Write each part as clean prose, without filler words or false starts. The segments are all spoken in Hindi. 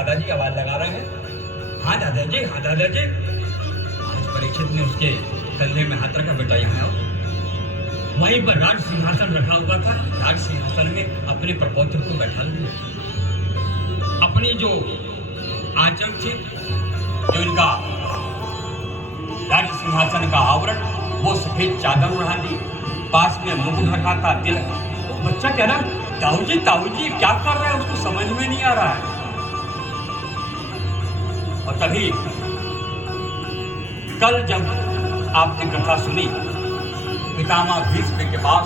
दादाजी आवाज लगा रहे हैं। हाँ दादाजी, हाँ दादाजी। आज परीक्षित ने उसके कंधे में हाथ रखा, बेटा यहाँ आओ। वहीं पर राज सिंहासन रखा हुआ था। राज सिंहासन में अपने प्रपौत्र को बैठा दिया। अपनी जो आंचल थी, जो इनका राज सिंहासन का आवरण, वो सफेद चादर उड़ा दी। पास में मुकुट रखा था, तिलक। तो बच्चा कह रहा, ताऊ जी क्या कर रहा है, उसको समझ में नहीं आ रहा है। और तभी कल जब आपने कथा सुनी, पितामह भीष्म के पास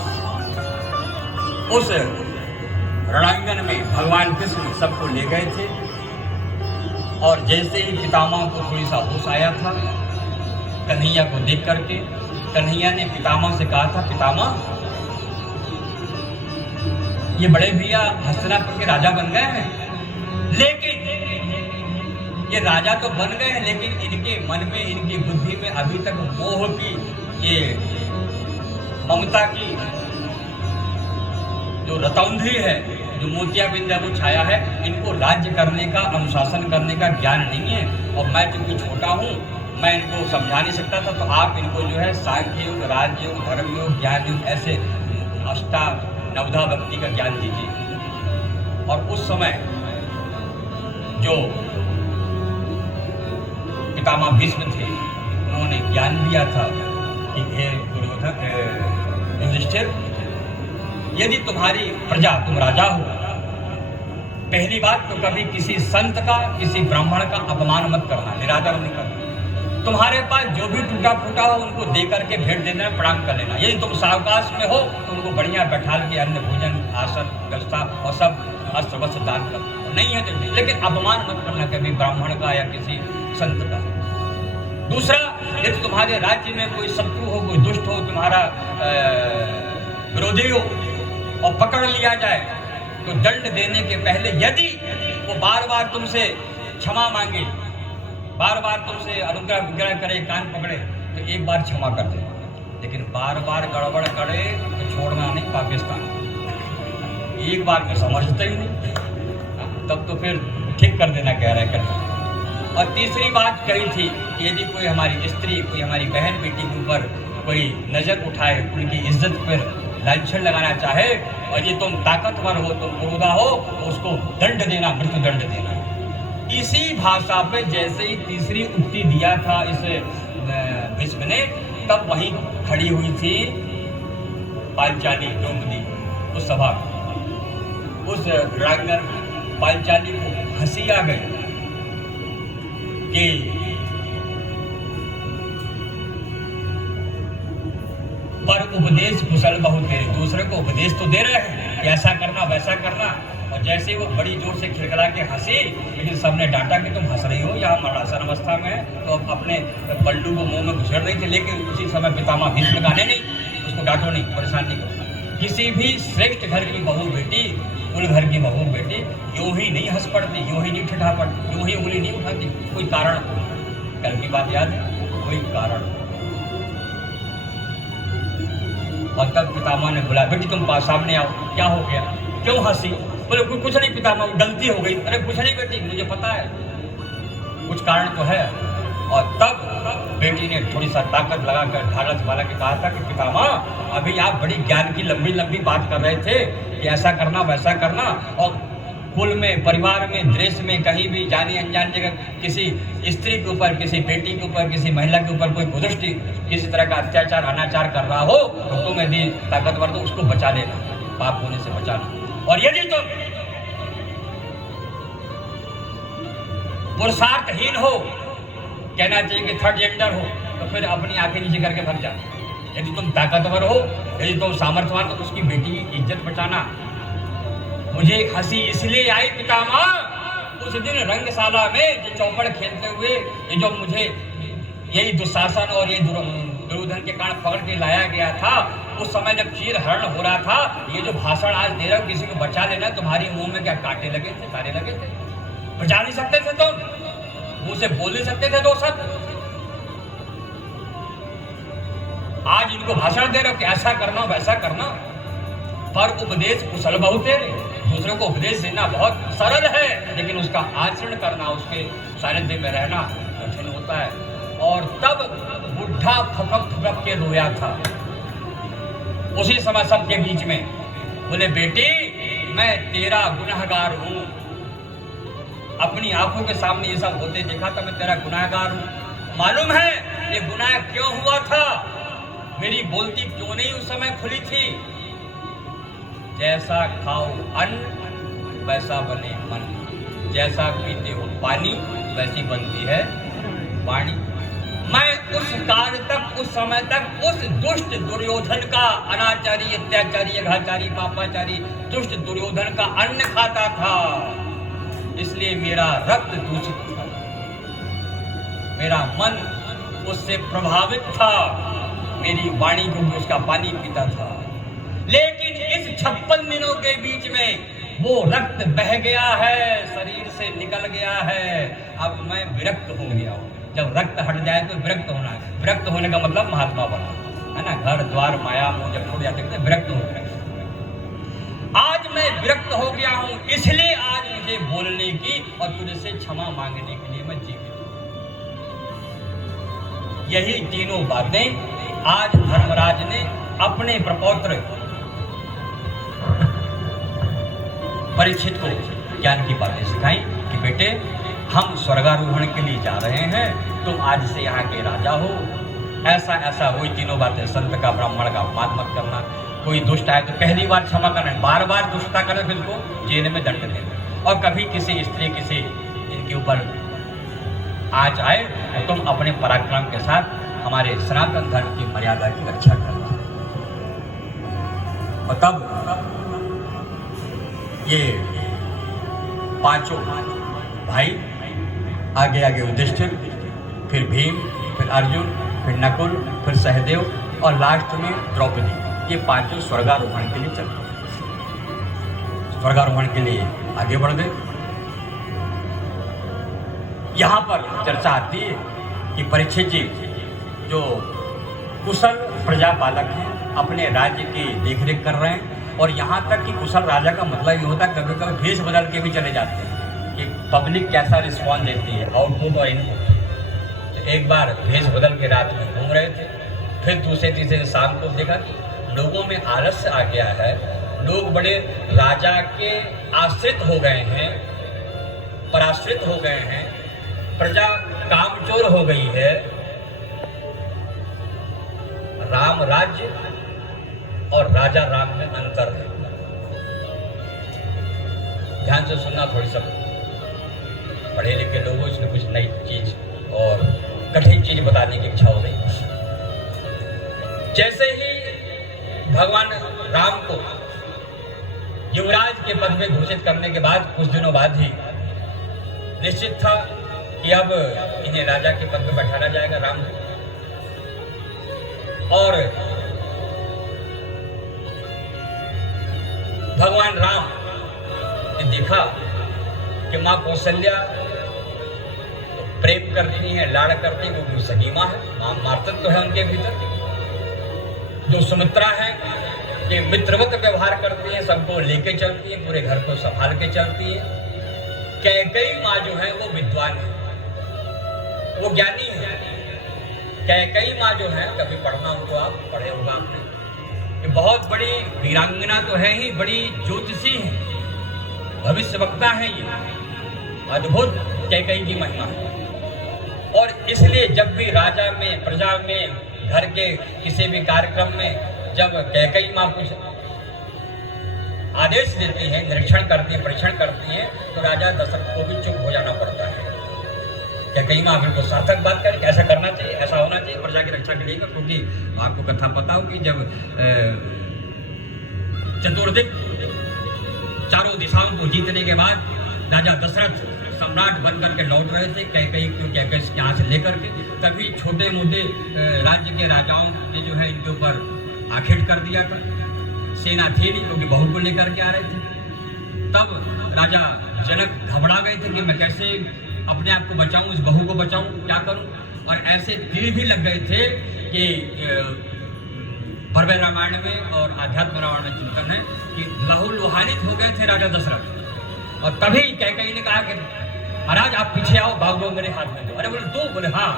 उस रणांगन में भगवान कृष्ण सबको ले गए थे। और जैसे ही पितामह को थोड़ी सा होश आया था, कन्हैया को देख करके कन्हैया ने पितामह से कहा था, पितामह ये बड़े भैया हस्तिनापुर के राजा बन गए हैं, लेकिन ये राजा तो बन गए हैं, लेकिन इनके मन में, इनकी बुद्धि में अभी तक मोह की, ये ममता की जो रतौंधी है, जो मोतियाबिंद है, वो छाया है। इनको राज्य करने का, अनुशासन करने का ज्ञान नहीं है। और मैं चूंकि छोटा हूँ, मैं इनको समझा नहीं सकता था, तो आप इनको जो है सांख्य योग, राजयोग, धर्म योग, ज्ञान योग, ऐसे नवधा भक्ति का ज्ञान दीजिए। और उस समय जो पितामह भीष्म थे, उन्होंने ज्ञान दिया था कि हे युधिष्ठिर, यदि तुम्हारी प्रजा, तुम राजा हो, पहली बात तो कभी किसी संत का, किसी ब्राह्मण का अपमान मत करना, निरादर नहीं करना। तुम्हारे पास जो भी टूटा फूटा हो, उनको दे करके भेंट देना, प्रणाम कर लेना। यदि तुम सावकाश में हो तो उनको बढ़िया बैठा के अन्न, भोजन, आसन, व्यवस्था और सब अस्त्र वस्त्र दान कर। नहीं है तो, लेकिन अपमान मत करना कभी ब्राह्मण का या किसी संत का। दूसरा, यदि तुम्हारे राज्य में कोई शत्रु हो, कोई दुष्ट हो, तुम्हारा विरोधी हो और पकड़ लिया जाए, तो दंड देने के पहले यदि वो बार बार तुमसे क्षमा मांगे, बार बार तुमसे अनुग्रह विग्रह करे, कान पकड़े, तो एक बार क्षमा कर दे। लेकिन बार बार गड़बड़ करे तो छोड़ना नहीं पाकिस्तान। एक बार में समझते ही नहीं, तब तो फिर ठीक कर देना कह रहे हैं। और तीसरी बात कही थी कि यदि कोई हमारी स्त्री, कोई हमारी बहन बेटी के ऊपर कोई नजर उठाए, उनकी इज्जत पर लांछन लगाना चाहे, और ये तुम ताकतवर हो, तुम क्रोधा हो, तो उसको दंड देना, मृत्यु दंड देना। इसी भाषा पे जैसे ही तीसरी उक्ति दिया था इस भीष्म ने, तब वहीं खड़ी हुई थी पांचाली, द्रौपदी, उस सभा में, उस रणांगण में। पांचाली को हंसी आ गई कि पर उपदेश कुशल बहु तेरे, दूसरे को उपदेश तो दे रहे हैं कि ऐसा करना, वैसा करना। और जैसे ही वो बड़ी जोर से खिलखिला के हंसी, लेकिन सबने डांटा कि तुम हंस रही हो, यहाँ मरणासन अवस्था में है। तो अपने पल्लू को मुंह में घुसेड़ रही थी, लेकिन उसी समय पितामह भीष्म गाने नहीं, उसको डांटो नहीं, परेशान नहीं करो। किसी भी श्रेष्ठ घर की बहू बेटी, कुल घर की बहू बेटी यूं ही नहीं हंस पड़ती, यूं ही नहीं ठिठा पड़ती, यूं ही उंगली नहीं उठाती, कोई कारण। कल की बात याद है, कोई कारण। और तब पितामह ने बोला, बेटी तुम पास सामने आओ, क्या हो गया, क्यों हंसी? बोले कुछ नहीं पितामह, गलती हो गई। अरे कुछ नहीं बेटी, मुझे पता है, कुछ कारण तो है। और तब बेटी ने थोड़ी सा ताकत लगाकर ढालस वाला के कहा था कि पितामह, अभी आप बड़ी ज्ञान की लंबी लंबी बात कर रहे थे कि ऐसा करना, वैसा करना, और कुल में, परिवार में, देश में, कहीं भी जाने अनजान जगह किसी स्त्री के ऊपर, किसी बेटी के ऊपर, किसी महिला के ऊपर कोई दुष्टि, किसी तरह का अत्याचार, अनाचार कर रहा हो, तो तुम यदि ताकतवर तो उसको बचा लेना, पाप होने से बचाना। और यदि तुम पुरुषार्थहीन हो, कहना चाहिए कि थर्ड जेंडर हो, तो फिर अपनी आंखें नीचे करके भाग जाना। यदि तुम ताकतवर हो, यदि तुम सामर्थ्यवान, तो उसकी बेटी की इज्जत बचाना। मुझे हंसी इसलिए आई पितामह, उस दिन रंगशाला में जो चौपड़ खेलते हुए, ये जो मुझे यही दुशासन और ये दुर्योधन के कारण पकड़ के लाया गया था, उस समय जब चीर हरण हो रहा था, ये जो भाषण आज दे रहे हो, किसी को बचा लेना, तुम्हारी मुंह में क्या कांटे लगे थे, तारे लगे थे? बचा नहीं सकते थे तुम, मुंह से बोल नहीं सकते थे दो शब्द। आज इनको भाषण दे रहे हो कि ऐसा करना, वैसा करना। पर उपदेश कुशल बहु तेरे, दूसरों को उपदेश देना बहुत सरल है, लेकिन उसका आचरण करना, उसके सानिध्य में रहना कठिन होता है। और तब बुढ़ा फकक फकक के रोया था उसी समय सबके बीच में। बोले बेटी मैं तेरा गुनहगार हूं, अपनी आंखों के सामने ये सब होते देखा था, मैं तेरा गुनहगार हूं। मालूम है ये गुनाह क्यों हुआ था? मेरी बोलती क्यों नहीं उस समय खुली थी? जैसा खाओ अन्न वैसा बने मन, जैसा पीते हो पानी वैसी बनती है वाणी। मैं उस काल तक, उस समय तक उस दुष्ट दुर्योधन का, अनाचारी अत्याचारी घाचारी पापाचारी दुष्ट दुर्योधन का अन्न खाता था, इसलिए मेरा रक्त दूषित था, मेरा मन उससे प्रभावित था, मेरी वाणी को भी उसका पानी पीता था। लेकिन इस 56 दिनों के बीच में वो रक्त बह गया है, शरीर से निकल गया है। अब मैं विरक्त हो गया हूँ। जब रक्त हट जाए तो विरक्त होना है। विरक्त होने का मतलब महात्मा बनना है ना। घर द्वार माया मोह जब छोड़ जाते हैं विरक्त हो गया। आज मैं विरक्त हो गया हूँ, इसलिए आज मुझे बोलने की और तुझसे क्षमा मांगने के लिए मैं जीवित हूँ। यही तीनों बातें आज धर्मराज ने अपने प्रपौत्र परीक्षित को ज्ञान की बातें सिखाई कि बेटे हम स्वर्गारोहण के लिए जा रहे हैं, तुम आज से यहाँ के राजा हो। ऐसा ऐसा वही तीनों बातें, संत का ब्राह्मण का अपमान मत करना, कोई दुष्ट आए तो पहली बार क्षमा करना, बार बार दुष्टता करना फिर उसको जेल में दंड देना। और कभी किसी स्त्री किसी इनके ऊपर आ जाए तो तुम अपने पराक्रम के साथ हमारे सनातन धर्म की मर्यादा की रक्षा करना। और तब ये पांचों भाई आगे आगे युधिष्ठिर, फिर भीम, फिर अर्जुन, फिर नकुल, फिर सहदेव और लास्ट में द्रौपदी, ये पांचों स्वर्गारोहण के लिए चल पड़े। स्वर्गारोहण के लिए आगे बढ़ गए। यहां पर चर्चा आती है कि परीक्षित जी जो कुशल प्रजापालक हैं, अपने राज्य की देखरेख कर रहे हैं। और यहाँ तक कि कुशल राजा का मतलब ये होता है कभी कभी भेष बदल के भी चले जाते हैं कि पब्लिक कैसा रिस्पॉन्स देती है, आउटपुट और इनपुट। तो एक बार भेष बदल के रात में घूम रहे थे, फिर दूसरे तीसरे शाम को देखा लोगों में आलस्य आ गया है, लोग बड़े राजा के आश्रित हो गए हैं, पराश्रित हो गए हैं, प्रजा कामचोर हो गई है। राम राज्य और राजा राम में अंतर है। ध्यान से सुनना, थोड़ी सब पढ़े लिखे लोगों इसमें कुछ नई चीज और कठिन चीज बताने की इच्छा हो रही। जैसे ही भगवान राम को युवराज के पद में घोषित करने के बाद कुछ दिनों बाद ही निश्चित था कि अब इन्हें राजा के पद में बैठाना जाएगा राम को। और भगवान राम ने देखा कि माँ कौशल्या प्रेम करती है, लाड़ करती है, वो सगी माँ है, माँ मातृत्व तो है उनके भीतर। जो सुमित्रा है ये मित्रवत व्यवहार करती है, सबको लेके चलती है, पूरे घर को संभाल के चलती है। कैकेयी माँ जो है वो विद्वान है, वो ज्ञानी है। कैकेयी माँ जो है, कभी पढ़ना हो तो आप पढ़े होगा आपने, ये बहुत बड़ी वीरांगना तो है ही, बड़ी ज्योतिषी है, भविष्यवक्ता है, ये अद्भुत कैकेयी की महिमा है। और इसलिए जब भी राजा में, प्रजा में, घर के किसी भी कार्यक्रम में जब कैकेयी माँ कुछ आदेश देती है, निरीक्षण करती है, परीक्षण करती है, तो राजा दशरथ को भी चुप हो जाना पड़ता है। कैकेयी माँ बिल्कुल सार्थक बात करें, ऐसा करना चाहिए, ऐसा होना चाहिए प्रजा की रक्षा के लिए। क्योंकि आपको कथा पता हो कि जब चतुर्दिक चारों दिशाओं को जीतने के बाद राजा दशरथ सम्राट बन करके लौट रहे थे, कैकेयी को यहाँ से लेकर के, कभी छोटे मोटे राज्य के राजाओं ने जो है इनके ऊपर आखेट कर दिया था। सेना थी नहीं क्योंकि बहू को लेकर के आ रहे थे। तब राजा जनक घबरा गए थे कि मैं कैसे अपने आप को बचाऊं, इस बहू को बचाऊं, क्या करूं। और ऐसे तीर भी लग गए थे कि भव्य रामायण में और आध्यात्म रामायण में चिंतन है कि लहूलुहानित हो गए थे राजा दशरथ। और तभी कैकेयी ने कहा कि महाराज आप पीछे आओ, भाग लो मेरे हाथ में दो। अरे बोले तू? बोले हाँ।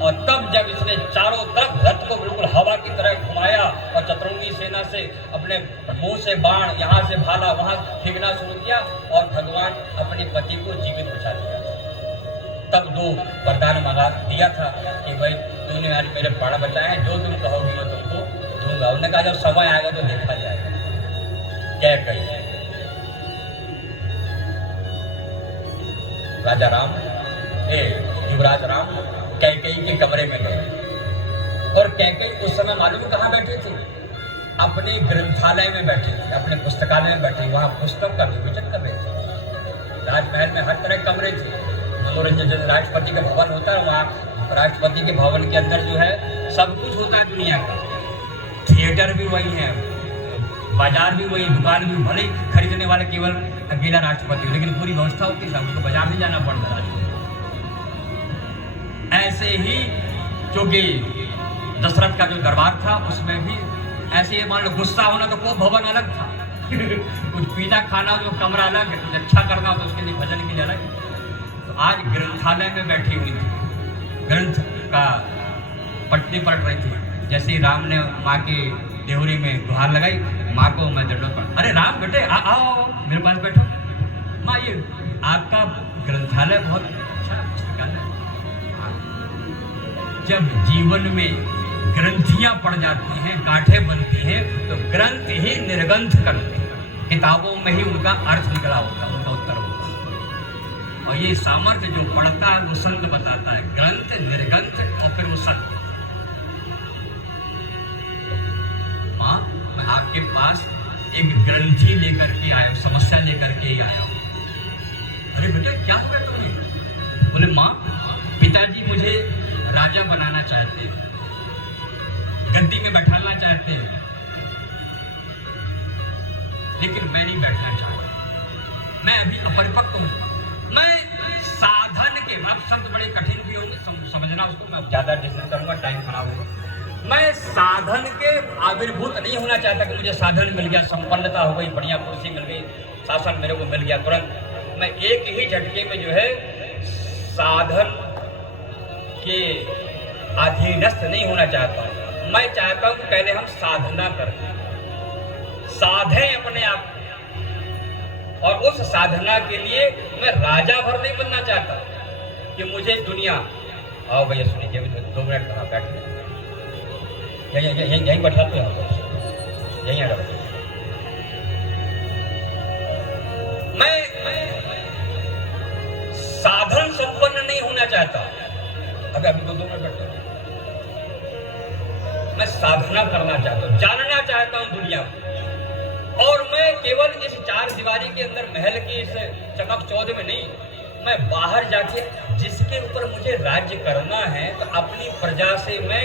और तब जब इसने चारों तरफ रथ को बिल्कुल हवा की तरह घुमाया और चतुरंगी सेना से अपने मुंह से बाण, यहाँ से भाला वहां फेंकना शुरू किया और भगवान अपने पति को जीवित बचा लिया। तब दो वरदान मांगा दिया था कि भाई तूने आज मेरे प्राण बचाए हैं, जो तुम कहोगे मैं तुमको दूंगा। उन्होंने कहा जब समय आएगा तो देखा जाएगा। क्या कही राजा राम युवराज राम कैकेयी के कमरे में गए और कैकेयी उस समय मालूम कहाँ बैठे थे? अपने ग्रंथालय में बैठे थे, अपने पुस्तकालय में बैठे, वहां पुस्तक का विवेचन कर रहे थे। राजमहल में हर तरह के कमरे थे, मनोरंजन जैसे राष्ट्रपति का भवन होता है, वहाँ राष्ट्रपति के भवन के अंदर जो है सब कुछ होता है दुनिया का। थिएटर भी वही है, बाजार भी वही, दुकान भी, भले ही खरीदने वाले केवल अकेला राष्ट्रपति, लेकिन पूरी व्यवस्था होती है, उसको बाजार नहीं जाना पड़ता राष्ट्रपति। ऐसे ही क्योंकि दशरथ का जो दरबार था उसमें भी ऐसे ही मान लो गुस्सा होना तो कोई भवन अलग था कुछ पीना खाना तो कमरा अलग है, कुछ अच्छा करना तो उसके लिए भजन के लिए अलग। तो आज ग्रंथालय में बैठी हुई थी, ग्रंथ का पट्टी पलट रही थी। जैसे ही राम ने माँ के देहरी में गुहार लगाई, माँ को मैं दंडोत पड़ा, अरे राम बेटे आओ मेरे पास बैठो। माँ ये आपका ग्रंथालय बहुत अच्छा पुस्तकालय। जब जीवन में ग्रंथियां पड़ जाती हैं, गांठें बनती हैं, तो ग्रंथ ही निर्गंथ करते हैं। किताबों में ही उनका अर्थ निकला होता है, उनका उत्तर होता है। और ये सामर्थ्य जो पढ़ता है वो संत बताता है, ग्रंथ निर्गंथ और फिर वो संत। माँ मैं आपके पास एक ग्रंथि लेकर के आया, समस्या लेकर के ही आया हूं। अरे बेटा क्या हो गया तुम्हें? बोले माँ पिताजी मुझे राजा बनाना चाहते हैं, गद्दी में बैठाना चाहते हैं, लेकिन मैं नहीं बैठना चाहता। मैं अभी अपरिपक्व हूं। मैं साधन के, अब शब्द बड़े कठिन भी होंगे समझना, उसको मैं ज्यादा डिस्कस करूंगा, टाइम खराब होगा। मैं साधन के आविर्भूत नहीं होना चाहता कि मुझे साधन मिल गया, संपन्नता हो गई, बढ़िया कुर्सी मिल गई, शासन मेरे को मिल गया तुरंत। मैं एक ही झटके में जो है साधन के अधीनस्थ नहीं होना चाहता हूं। मैं चाहता हूं कि पहले हम साधना करें, साधें अपने आप, और उस साधना के लिए मैं राजा भर नहीं बनना चाहता कि मुझे दुनिया। आओ भैया सुनिए, 2 मिनट कहाँ बैठे, यहीं बैठाते हैं, यहीं आ जाओ। मैं साधन संपन्न नहीं होना चाहता। अभी 2 मिनट बैठते हैं। मैं साधना करना चाहता हूँ, जानना चाहता हूँ दुनिया को। और मैं केवल इस 4 दीवारी के अंदर महल की इस चमक चौध में नहीं, मैं बाहर जाके जिसके ऊपर मुझे राज्य करना है, तो अपनी प्रजा से मैं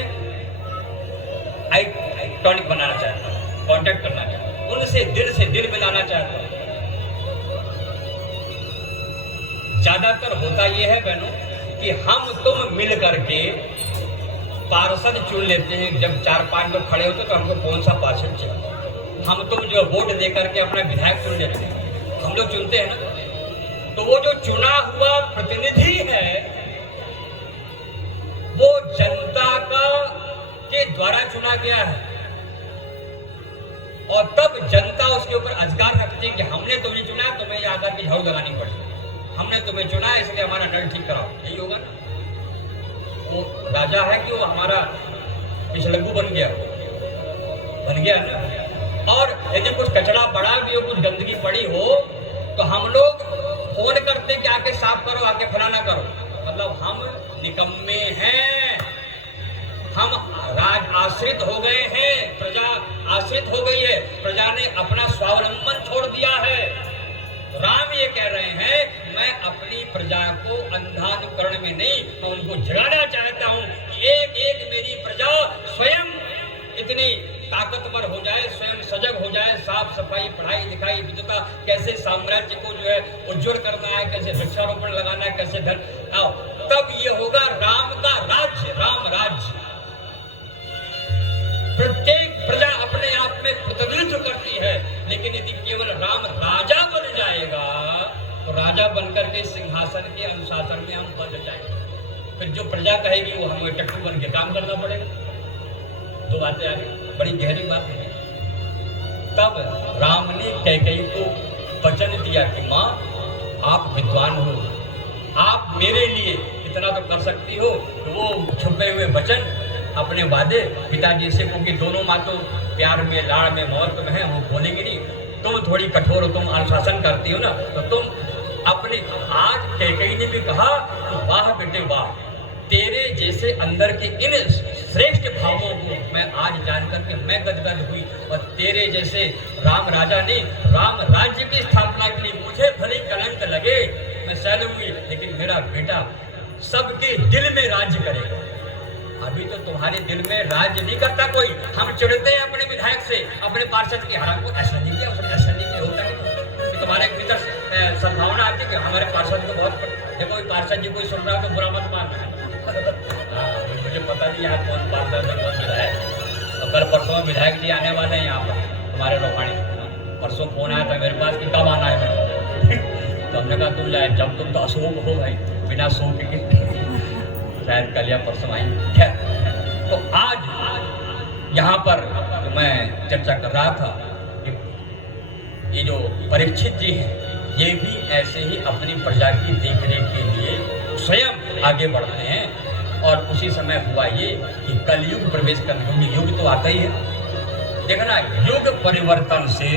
आइकॉनिक बनाना चाहता हूँ, कॉन्टेक्ट करना चाहता हूँ, उनसे दिल मिलाना चाहता हूँ। ज्यादातर होता यह है बहनों कि हम तुम मिल करके पार्षद चुन लेते हैं। जब 4-5 लोग खड़े होते तो हमको कौन सा पार्षद चाहिए, हम तुम जो वोट दे करके अपना विधायक चुन लेते हैं, हम लोग चुनते हैं ना। तो वो जो चुना हुआ प्रतिनिधि है वो जनता का के द्वारा चुना गया है, और तब जनता उसके ऊपर अधिकार रखती है कि हमने तुम्हें चुना, तुम्हें ये आकर के झाड़ू लगानी पड़ेगी, हमने तुम्हें चुना इसलिए हमारा नल ठीक कराओ। यही होगा ना। वो राजा है कि वो हमारा पिछलग्गू बन गया ना। और यदि कुछ कचरा पड़ा भी हो, कुछ गंदगी पड़ी हो, तो हम लोग फोन करते कि आके साफ करो, आके फलाना करो। मतलब हम निकम्मे हैं, हम राज आश्रित हो गए हैं, प्रजा आश्रित हो गई है, प्रजा ने अपना स्वावलंबन छोड़ दिया है। राम ये कह रहे हैं मैं अपनी प्रजा को अंधानुकरण में नहीं, मैं उनको जगाना चाहता हूं कि एक एक मेरी प्रजा स्वयं इतनी ताकतवर हो जाए, स्वयं सजग हो जाए, साफ सफाई, पढ़ाई लिखाई, विद्वता, कैसे साम्राज्य को जो है उज्जवल करना है, कैसे वृक्षारोपण लगाना है, कैसे धन, तब ये होगा राम का राज्य, राम राज्य। प्रत्येक प्रजा लेकिन यदि केवल राम राजा बन जाएगा तो राजा बनकर के सिंहासन के अनुशासन में हम बंध जाएंगे, फिर जो प्रजा कहेगी वो हमें टट्टू बन के काम करना पड़ेगा। दो बातें आ गई, बड़ी गहरी बात है। तब राम ने कैकेयी को वचन दिया कि माँ आप विद्वान हो, आप मेरे लिए इतना तो कर सकती हो। तो वो छुपे हुए वचन, अपने वादे पिताजी से, क्योंकि दोनों माँ तो प्यार में लाड़ में महत्व में है, वो बोलेंगे नहीं। तुम थोड़ी कठोर हो, तुम अनुशासन करती हो ना, तो तुम अपने, आज कैकेयी ने भी कहा कि वाह बेटे वाह, तेरे जैसे अंदर के इन श्रेष्ठ भावों को मैं आज जानकर के मैं गदगद हुई, और तेरे जैसे राम राजा ने राम राज्य की स्थापना के लिए मुझे भले कलंक लगे, मैं सहन हुई, लेकिन मेरा बेटा सबके दिल में राज्य करेगा। अभी तो तुम्हारे दिल में राज्य नहीं करता कोई। हम चिढ़ते हैं अपने विधायक से, अपने पार्षद के, हराम को ऐसा नहीं किया, उसने ऐसा नहीं किया, होता है कि तुम्हारे भीतर संभावना आती है कि हमारे पार्षद को बहुत, देखो पार्षद जी कोई सुन रहा है तो बुरा मत मानना। मुझे पता नहीं यहाँ कौन पार्षद है कौन विधायक। और कल परसों विधायक जी आने वाले हैं यहाँ पर, हमारे रोहाणी। परसों फोन आया था मेरे पास कि कब आना है मैंने तो हमने कहा तुम जाए जब तुम तो अशोक हो भाई, बिना शोक के शायद कल या परसों आएंगे। खैर, तो आज यहाँ पर मैं चर्चा कर रहा था कि ये जो परीक्षित जी हैं, ये भी ऐसे ही अपनी प्रजा की देखरेख के लिए स्वयं आगे बढ़ते हैं। और उसी समय हुआ ये कि कलयुग प्रवेश करने, क्योंकि युग तो आता ही है। देखना, युग परिवर्तन से